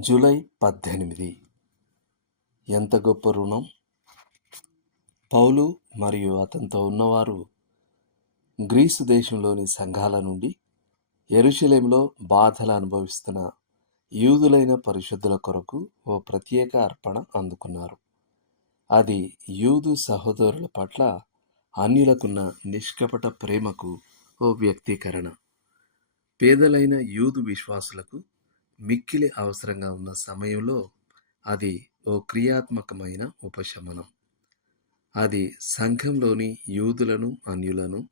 July పద్దెనిమిది. ఎంత గొప్ప రుణం. పౌలు మరియు అతనితో ఉన్నవారు గ్రీసు దేశంలోని సంఘాల నుండి ఎరుషలేంలో బాధలు అనుభవిస్తున్న యూదులైన పరిశుద్ధుల కొరకు ఓ ప్రత్యేక అర్పణ అందుకున్నారు. అది యూదు సహోదరుల పట్ల అన్యులకున్న నిష్కపట ప్రేమకు ఓ వ్యక్తీకరణ. పేదలైన యూదు విశ్వాసులకు మిక్కిలి అవసరంగా ఉన్న సమయంలో అది ఓ క్రియాత్మకమైన ఉపశమనం. అది సంఘంలోని యూదులను అన్యులను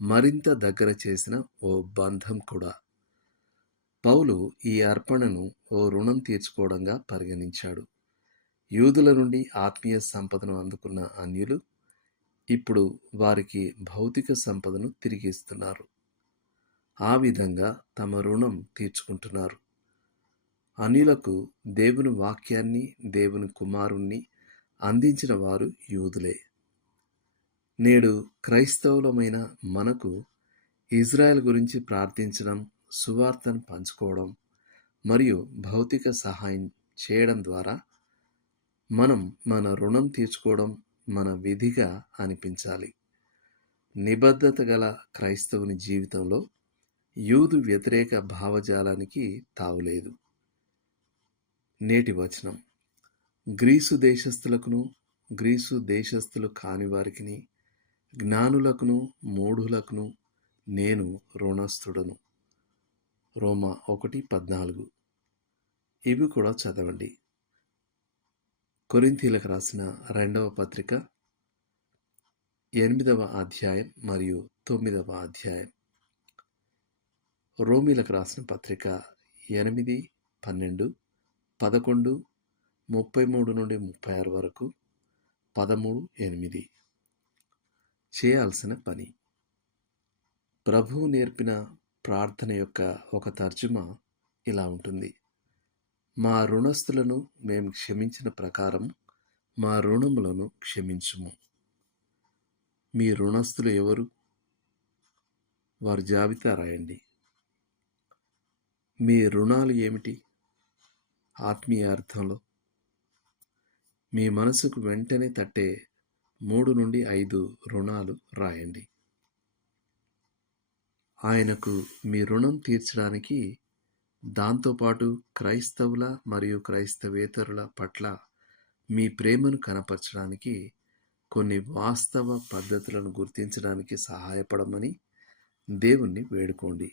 మరింత దగ్గర చేసిన ఓ బంధం కూడా. పౌలు ఈ అర్పణను ఓ రుణం తీర్చుకోవడంగా పరిగణించాడు. యూదుల నుండి ఆత్మీయ సంపదను అందుకున్న అన్యులు ఇప్పుడు వారికి భౌతిక సంపదను తిరిగి ఇస్తున్నారు. ఆ విధంగా తమ రుణం తీర్చుకుంటున్నారు. అన్యులకు దేవుని వాక్యాన్ని దేవుని కుమారుణ్ణి అందించిన వారు యూదులే. నేడు క్రైస్తవులమైన మనకు ఇజ్రాయెల్ గురించి ప్రార్థించడం సువార్తను పంచుకోవడం మరియు భౌతిక సహాయం చేయడం ద్వారా మనం మన రుణం తీర్చుకోవడం మన విధిగా అనిపించాలి. నిబద్ధత గల క్రైస్తవుని జీవితంలో యూదు వ్యతిరేక భావజాలానికి తావులేదు. నేటి వచనం. గ్రీసు దేశస్థులకును గ్రీసు దేశస్థులు కాని వారికిని జ్ఞానులకును మూఢులకును నేను రుణస్థుడను. రోమా ఒకటి పద్నాలుగు. ఇవి కూడా చదవండి. కొరింతీలకు రాసిన రెండవ పత్రిక ఎనిమిదవ అధ్యాయం మరియు తొమ్మిదవ అధ్యాయం. రోమిలకు రాసిన పత్రిక ఎనిమిది పన్నెండు పదకొండు ముప్పై మూడు నుండి ముప్పై ఆరు వరకు పదమూడు ఎనిమిది. చేయాల్సిన పని. ప్రభువు నేర్పిన ప్రార్థన యొక్క ఒక తర్జుమా ఇలా ఉంటుంది. మా రుణస్థులను మేము క్షమించిన ప్రకారం మా రుణములను క్షమించుము. మీ రుణస్థులు ఎవరు? వారి జాబితా రాయండి. మీ రుణాలు ఏమిటి? ఆత్మీయ అర్థంలో. మీ మనసుకు వెంటనే తట్టే మూడు నుండి ఐదు రుణాలు రాయండి. ఆయనకు మీ రుణం తీర్చడానికి దాంతోపాటు క్రైస్తవుల మరియు క్రైస్తవేతరుల పట్ల మీ ప్రేమను కనపరచడానికి కొన్ని వాస్తవ పద్ధతులను గుర్తించడానికి సహాయపడమని దేవుణ్ణి వేడుకోండి.